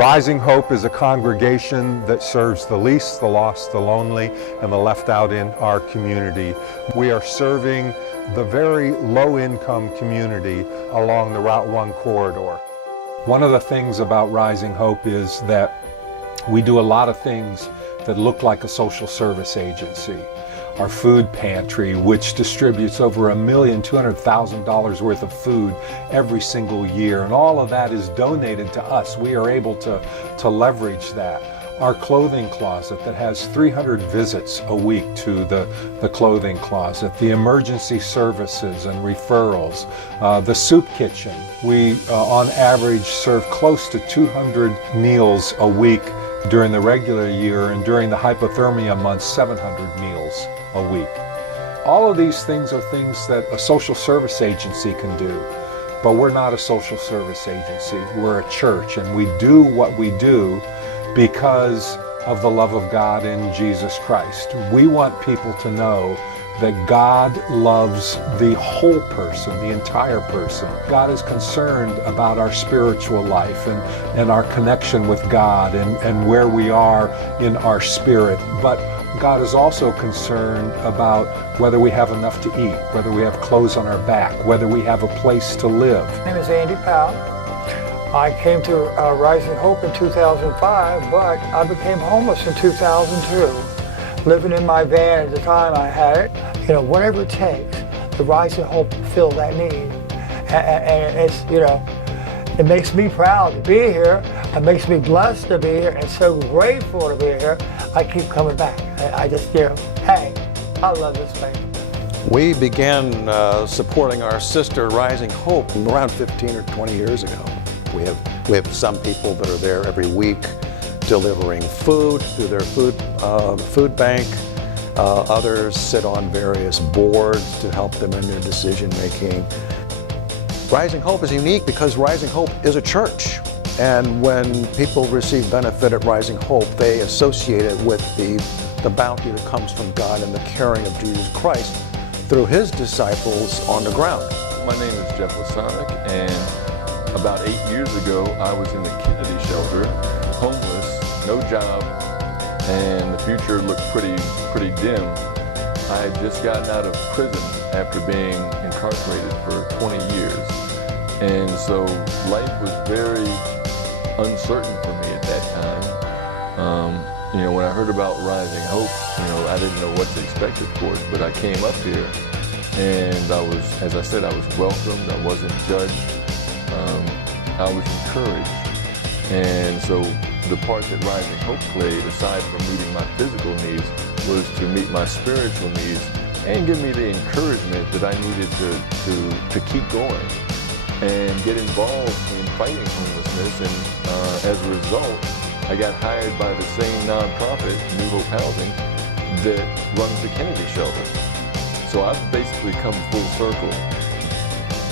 Rising Hope is a congregation that serves the least, the lost, the lonely, and the left out in our community. We are serving the very low-income community along the Route 1 corridor. One of the things about Rising Hope is that we do a lot of things that look like a social service agency. Our food pantry, which distributes over $1,200,000 worth of food every single year, and all of that is donated to us. We are able to leverage that. Our clothing closet that has 300 visits a week to the clothing closet, the emergency services and referrals, the soup kitchen. We on average serve close to 200 meals a week during the regular year, and during the hypothermia months, 700 meals a week. All of these things are things that a social service agency can do, but we're not a social service agency. We're a church, and we do what we do because of the love of God in Jesus Christ. We want people to know that God loves the whole person, the entire person. God is concerned about our spiritual life and our connection with God and where we are in our spirit. But God is also concerned about whether we have enough to eat, whether we have clothes on our back, whether we have a place to live. My name is Andy Powell. I came to Rising Hope in 2005, but I became homeless in 2002. Living in my van at the time I had it. You know, whatever it takes, the Rising Hope to fill that need. And it's, you know, it makes me proud to be here. It makes me blessed to be here and so grateful to be here. I keep coming back. I just, you know, hey, I love this place. We began supporting our sister Rising Hope around 15 or 20 years ago. We have some people that are there every week delivering food through their food bank. Others sit on various boards to help them in their decision making. Rising Hope is unique because Rising Hope is a church. And when people receive benefit at Rising Hope, they associate it with the bounty that comes from God and the caring of Jesus Christ through his disciples on the ground. My name is Jeff Lasonic, and about 8 years ago, I was in the Kennedy shelter, homeless, no job, and the future looked pretty dim. I had just gotten out of prison after being incarcerated for 20 years. And so life was very uncertain for me at that time. You know, when I heard about Rising Hope, you know, I didn't know what to expect, of course, but I came up here and I was, as I said, I was welcomed, I wasn't judged, I was encouraged. And so the part that Rising Hope played, aside from meeting my physical needs, was to meet my spiritual needs and give me the encouragement that I needed to keep going and get involved in fighting homelessness. And as a result, I got hired by the same nonprofit, New Hope Housing, that runs the Kennedy shelter. So I've basically come full circle.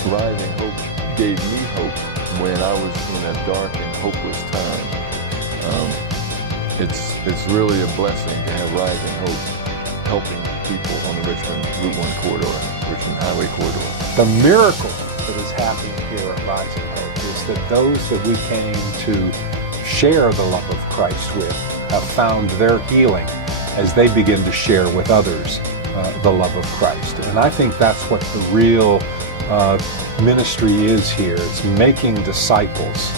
Rising Hope gave me hope when I was in a dark and hopeless time. It's really a blessing to have Rising Hope helping people on the Richmond Route 1 corridor, Richmond Highway corridor. The miracle that is happening here at Rising Hope is that those that we came to share the love of Christ with have found their healing as they begin to share with others the love of Christ. And I think that's what the real ministry is here. It's making disciples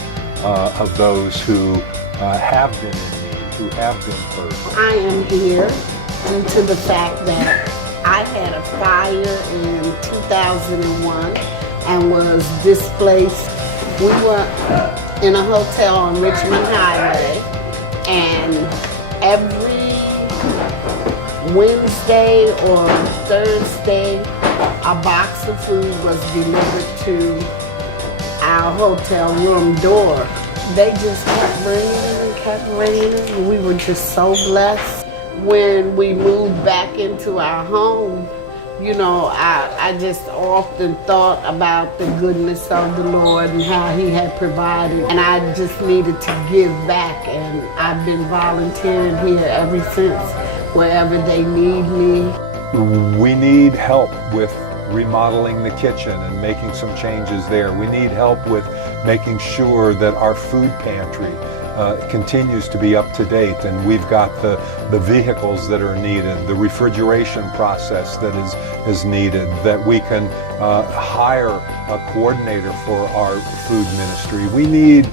of those who have been in need, who have been hurt. I am here due to the fact that I had a fire in 2001 and was displaced. We were in a hotel on Richmond Highway, and every Wednesday or Thursday, a box of food was delivered to our hotel room door. They just kept ringing and kept ringing. We were just so blessed. When we moved back into our home, you know, I just often thought about the goodness of the Lord and how he had provided. And I just needed to give back, and I've been volunteering here ever since, wherever they need me. We need help with remodeling the kitchen and making some changes there. We need help with making sure that our food pantry continues to be up to date, and we've got the vehicles that are needed, the refrigeration process that is needed, that we can hire a coordinator for our food ministry. We need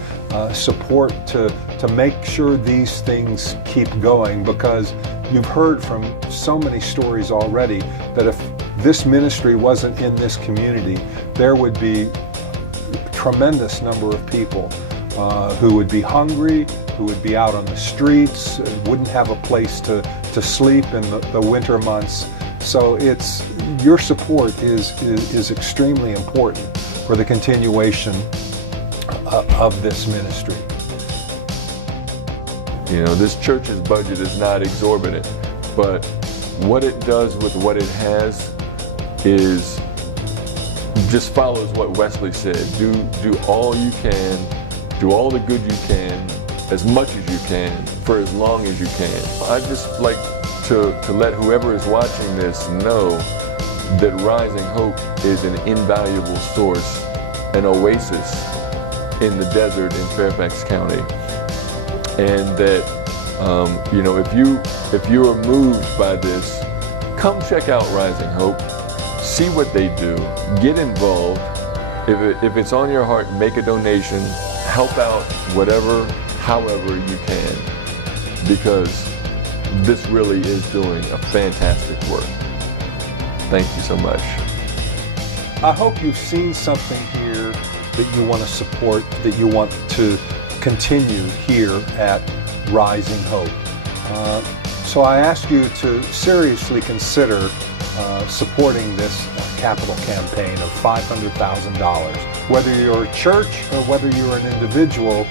support to make sure these things keep going, because you've heard from so many stories already that if this ministry wasn't in this community, there would be a tremendous number of people who would be hungry, who would be out on the streets, wouldn't have a place to sleep in the winter months. So your support is extremely important for the continuation of this ministry. You know, this church's budget is not exorbitant, but what it does with what it has is just follows what Wesley said. Do all you can, do all the good you can, as much as you can, for as long as you can. I'd just like to let whoever is watching this know that Rising Hope is an invaluable source, an oasis in the desert in Fairfax County. And that, you know, if you are moved by this, come check out Rising Hope, see what they do, get involved. If it's on your heart, make a donation, help out however you can, because this really is doing a fantastic work. Thank you so much. I hope you've seen something here that you want to support, that you want to continue here at Rising Hope. So I ask you to seriously consider supporting this capital campaign of $500,000. Whether you're a church or whether you're an individual,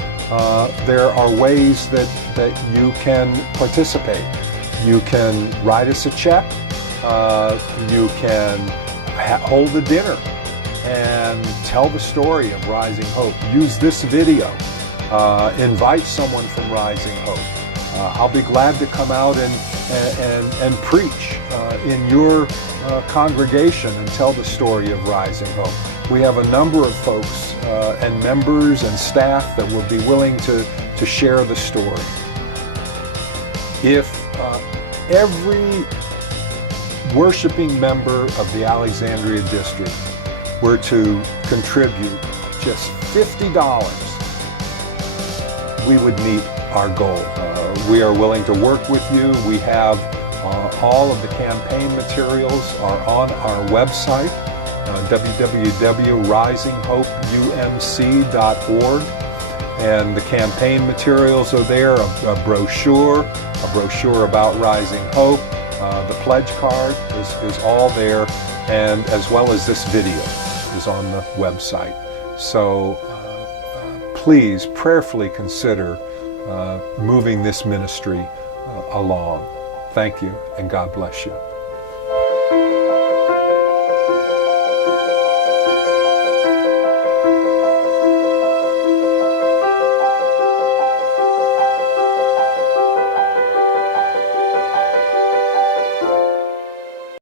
there are ways that you can participate. You can write us a check, you can hold a dinner and tell the story of Rising Hope. Use this video. Invite someone from Rising Hope. I'll be glad to come out and preach in your congregation and tell the story of Rising Hope. We have a number of folks and members and staff that will be willing to share the story. If every worshiping member of the Alexandria district were to contribute just $50, we would meet our goal. We are willing to work with you. We have all of the campaign materials are on our website, www.risinghopeumc.org, and the campaign materials are there, a brochure about Rising Hope, the pledge card is all there, and as well as this video is on the website. So please prayerfully consider moving this ministry along. Thank you, and God bless you.